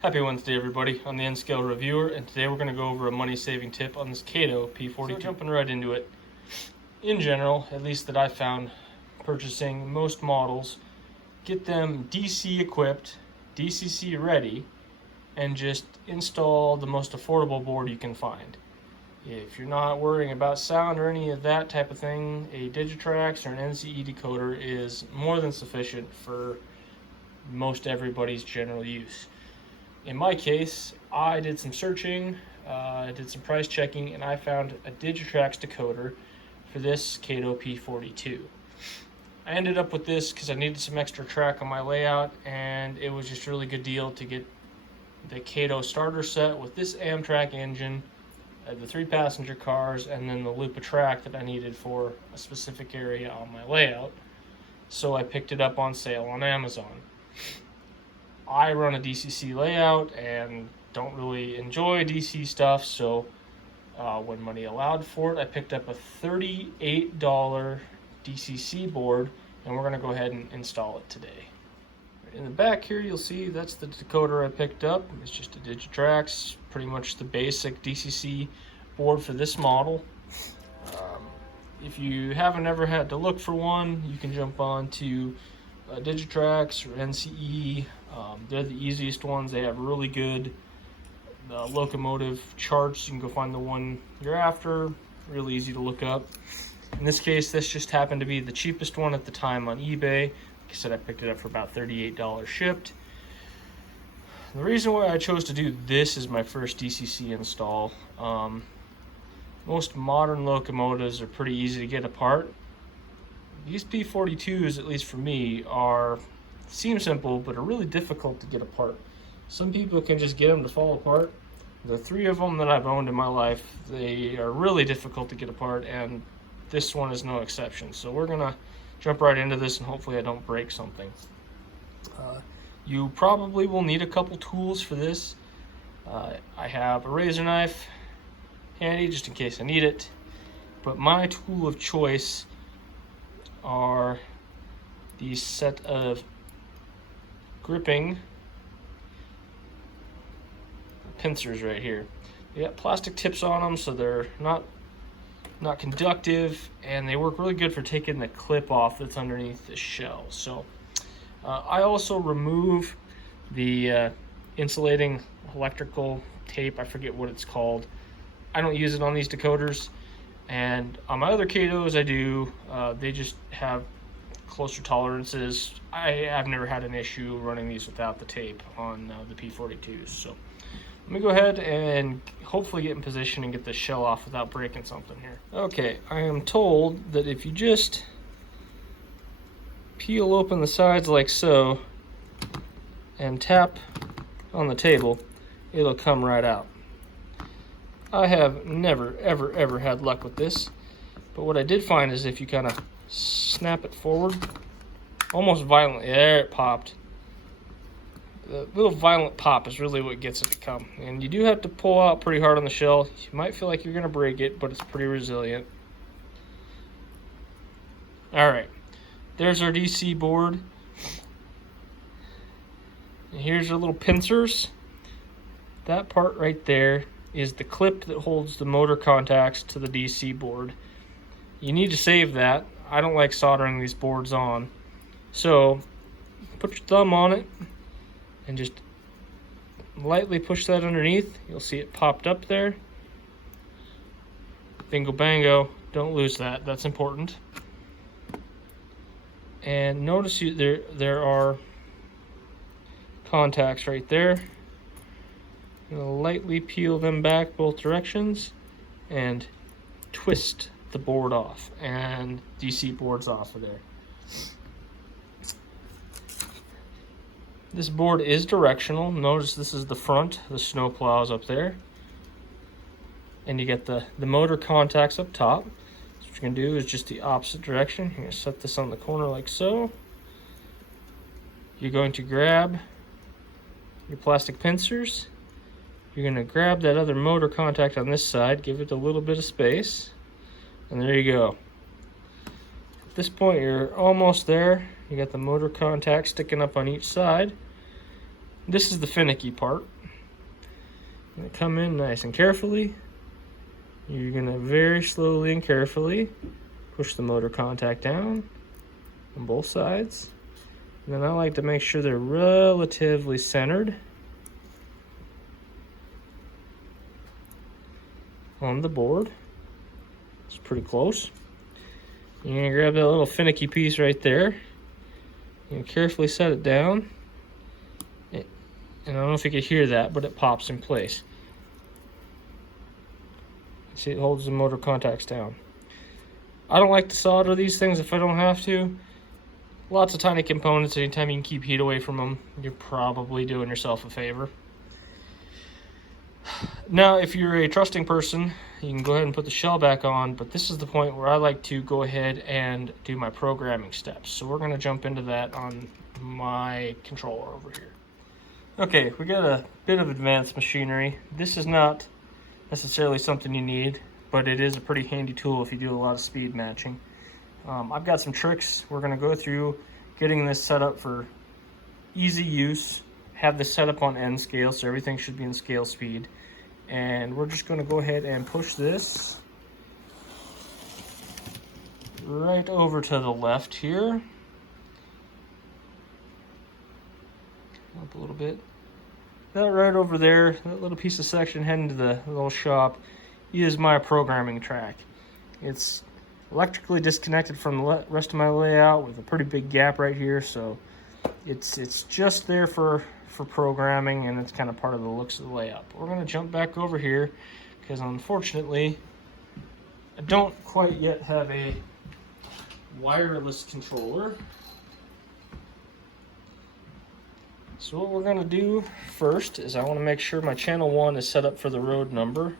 Happy Wednesday, everybody. I'm the N Scale Reviewer, and today we're going to go over a money-saving tip on this Kato P42. So jumping right into it. In general, at least that I found purchasing most models, get them DC equipped, DCC ready, and just install the most affordable board you can find. If you're not worrying about sound or any of that type of thing, a Digitrax or an NCE decoder is more than sufficient for most everybody's general use. In my case, I did some searching, I did some price checking, and I found a Digitrax decoder for this Kato P42. I ended up with this because I needed some extra track on my layout, and it was just a really good deal to get the Kato starter set with this Amtrak engine, the 3-passenger cars, and then the loop of track that I needed for a specific area on my layout. So I picked it up on sale on Amazon. I run a DCC layout and don't really enjoy DC stuff, so when money allowed for it, I picked up a $38 DCC board, and we're going to go ahead and install it today. In the back here, you'll see that's the decoder I picked up. It's just a Digitrax, pretty much the basic DCC board for this model. If you haven't ever had to look for one, you can jump on to Digitrax or NCE. They're the easiest ones. They have really good locomotive charts. You can go find the one you're after. Really easy to look up. In this case, this just happened to be the cheapest one at the time on eBay. Like I said, I picked it up for about $38 shipped. The reason why I chose to do this as my first DCC install, most modern locomotives are pretty easy to get apart. These P42s, at least for me, seem simple, but are really difficult to get apart. Some people can just get them to fall apart. The 3 of them that I've owned in my life, they are really difficult to get apart, and this one is no exception. So we're gonna jump right into this, and hopefully I don't break something. You probably will need a couple tools for this. I have a razor knife handy just in case I need it, but my tool of choice are these set of gripping pincers right here. They got plastic tips on them, so they're not conductive, and they work really good for taking the clip off that's underneath the shell. So I also remove the insulating electrical tape. I forget what it's called. I don't use it on these decoders, and on my other Katos I do. They just have closer tolerances. I've never had an issue running these without the tape on the P42s. So let me go ahead and hopefully get in position and get the shell off without breaking something here. Okay, I am told that if you just peel open the sides like so and tap on the table, it'll come right out. I have never ever had luck with this, but what I did find is if you kind of snap it forward almost violently, there it popped. The little violent pop is really what gets it to come, and you do have to pull out pretty hard on the shell. You might feel like you're gonna break it, but it's pretty resilient. All right, there's our DC board, and here's our little pincers. That part right there is the clip that holds the motor contacts to the DC board. You need to save that. I don't like soldering these boards on. So put your thumb on it and just lightly push that underneath. You'll see it popped up there. Bingo bango, don't lose that. That's important. And notice there are contacts right there. I'm gonna lightly peel them back both directions and twist the board off, and DC board's off of there. This board is directional. Notice this is the front, the snow plows up there, and you get the motor contacts up top. So what you're gonna do is just the opposite direction. You're gonna set this on the corner like so. You're going to grab your plastic pincers. You're gonna grab that other motor contact on this side, give it a little bit of space, and there you go. At this point, you're almost there. You got the motor contact sticking up on each side. This is the finicky part. Gonna come in nice and carefully. You're gonna very slowly and carefully push the motor contact down on both sides. And then I like to make sure they're relatively centered on the board. It's pretty close. You're gonna grab that little finicky piece right there. You carefully set it down. And I don't know if you can hear that, but it pops in place. See, it holds the motor contacts down. I don't like to solder these things if I don't have to. Lots of tiny components. Anytime you can keep heat away from them, you're probably doing yourself a favor. Now, if you're a trusting person, you can go ahead and put the shell back on, but this is the point where I like to go ahead and do my programming steps. So we're going to jump into that on my controller over here. Okay, we got a bit of advanced machinery. This is not necessarily something you need, but it is a pretty handy tool if you do a lot of speed matching. I've got some tricks. We're going to go through getting this set up for easy use. Have this set up on N scale, so everything should be in scale speed. And we're just going to go ahead and push this right over to the left here. Up a little bit. That right over there, that little piece of section heading to the little shop, is my programming track. It's electrically disconnected from the rest of my layout with a pretty big gap right here, so it's just there for programming, and it's kind of part of the looks of the layout. But we're going to jump back over here because unfortunately I don't quite yet have a wireless controller. So what we're going to do first is I want to make sure my channel 1 is set up for the road number.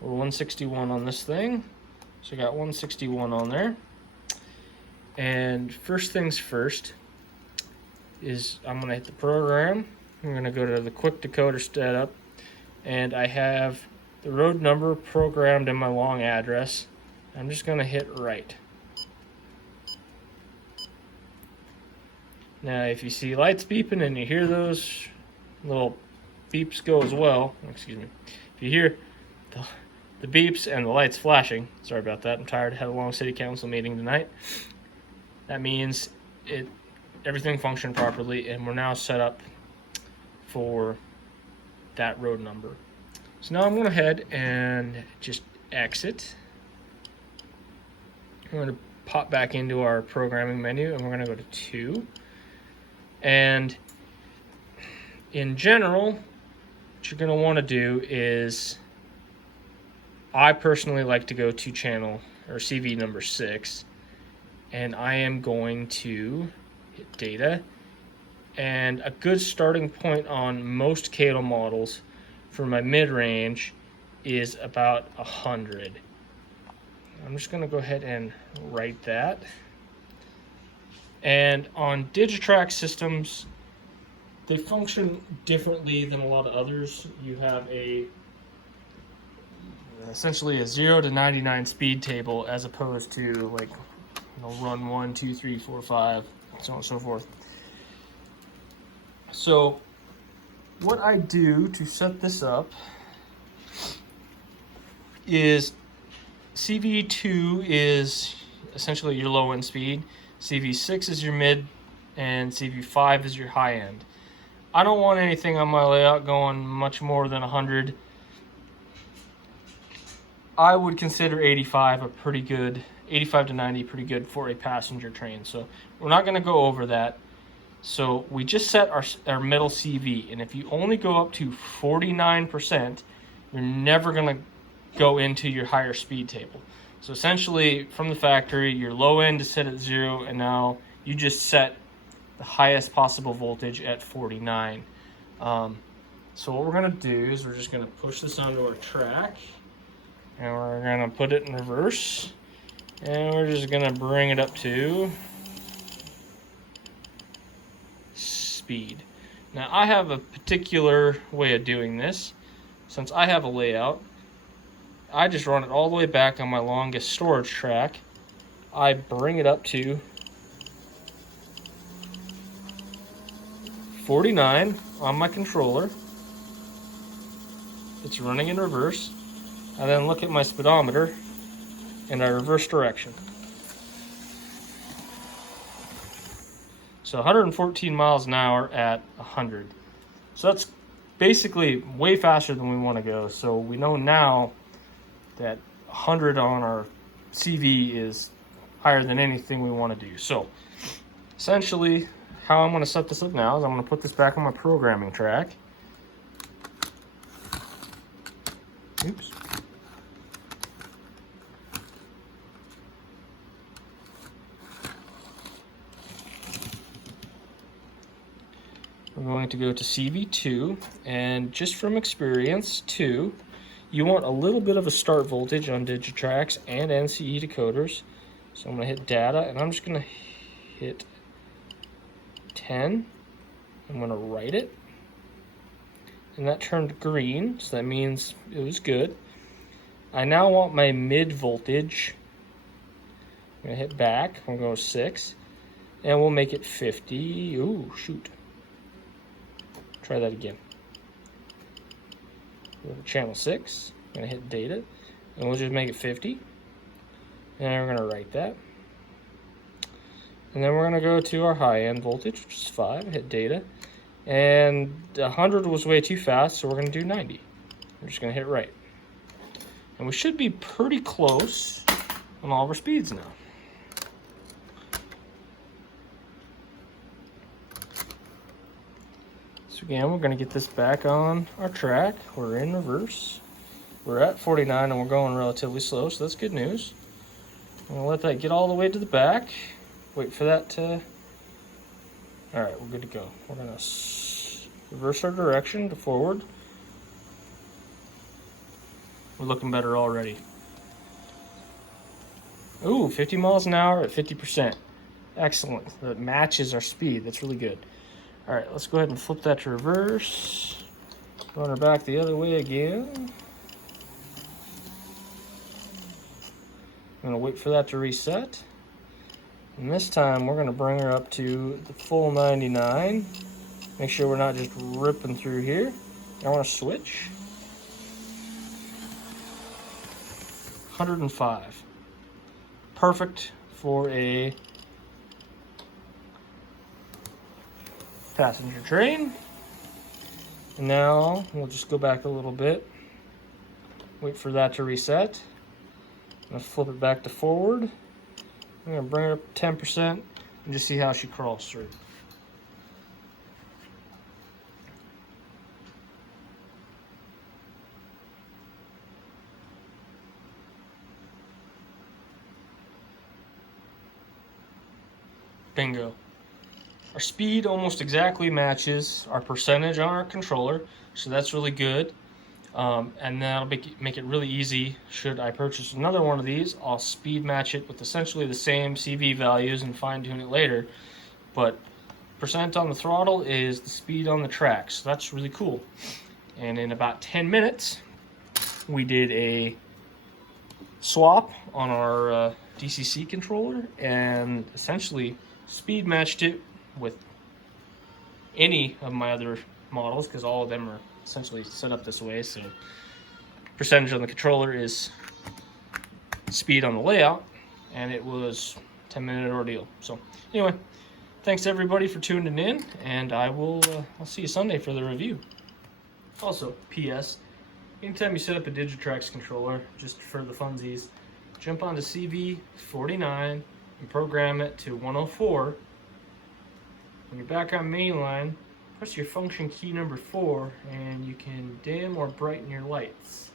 We're 161 on this thing. So I got 161 on there. And first things first is I'm going to hit the program. I'm going to go to the quick decoder setup. And I have the road number programmed in my long address. I'm just going to hit right. Now, if you see lights beeping and you hear those little beeps go as well, excuse me, if you hear the beeps and the lights flashing, sorry about that, I'm tired, had a long city council meeting tonight, that means everything functioned properly and we're now set up for that road number. So now I'm going to head and just exit. I'm going to pop back into our programming menu and we're going to go to 2. And in general, what you're going to want to do is, I personally like to go to channel or CV number 6, and I am going to hit data. And a good starting point on most Kato models for my mid-range is about 100. I'm just going to go ahead and write that. And on Digitrack systems, they function differently than a lot of others. You have essentially a 0 to 99 speed table, as opposed to like, run 1, 2, 3, 4, 5, so on and so forth. So what I do to set this up is CV2 is essentially your low end speed. CV6 is your mid, and CV5 is your high end. I don't want anything on my layout going much more than 100. I would consider 85 a pretty good, 85 to 90 pretty good for a passenger train. So we're not going to go over that. So we just set our middle CV, and if you only go up to 49%, you're never going to go into your higher speed table. So essentially, from the factory, your low end is set at 0, and now you just set the highest possible voltage at 49. So what we're going to do is we're just going to push this onto our track, and we're going to put it in reverse, and we're just going to bring it up to speed. Now, I have a particular way of doing this. Since I have a layout, I just run it all the way back on my longest storage track. I bring it up to 49 on my controller. It's running in reverse. I then look at my speedometer and I reverse direction. So 114 miles an hour at 100. So that's basically way faster than we want to go. So we know now that 100 on our CV is higher than anything we want to do. So essentially how I'm going to set this up now is I'm going to put this back on my programming track. Oops. We're going to go to CV2, and just from experience, 2, you want a little bit of a start voltage on Digitrax and NCE decoders. So I'm going to hit data, and I'm just going to hit 10. I'm going to write it, and that turned green, so that means it was good. I now want my mid voltage. I'm going to hit back. I'm going to go 6, and we'll make it 50. Ooh, shoot. Try that again. Go to channel 6. I'm going to hit data, and we'll just make it 50. And we're going to write that. And then we're going to go to our high end voltage, which is 5. Hit data. And 100 was way too fast, so we're going to do 90. We're just going to hit right. And we should be pretty close on all of our speeds now. So again, we're going to get this back on our track. We're in reverse. We're at 49 and we're going relatively slow, so that's good news. I'm going to let that get all the way to the back. Wait for that to... Alright, we're good to go. We're going to reverse our direction to forward. We're looking better already. Ooh, 50 miles an hour at 50%. Excellent. That matches our speed. That's really good. Alright, let's go ahead and flip that to reverse. Run her back the other way again. I'm going to wait for that to reset. And this time we're going to bring her up to the full 99. Make sure we're not just ripping through here. I want to switch. 105. Perfect for a passenger train. And now we'll just go back a little bit. Wait for that to reset. I'm going to flip it back to forward. I'm going to bring her up 10% and just see how she crawls through. Bingo. Our speed almost exactly matches our percentage on our controller, so that's really good. And that'll make it really easy. Should I purchase another one of these, I'll speed match it with essentially the same CV values and fine tune it later. But percent on the throttle is the speed on the track, so that's really cool. And in about 10 minutes, we did a swap on our DCC controller and essentially speed matched it with any of my other models, because all of them are essentially set up this way. So percentage on the controller is speed on the layout, and it was a 10-minute ordeal. So anyway, thanks everybody for tuning in, and I'll see you Sunday for the review. Also, PS, anytime you set up a Digitrax controller, just for the funsies, jump onto CV49 and program it to 104. When you're back on mainline, press your function key number 4 and you can dim or brighten your lights.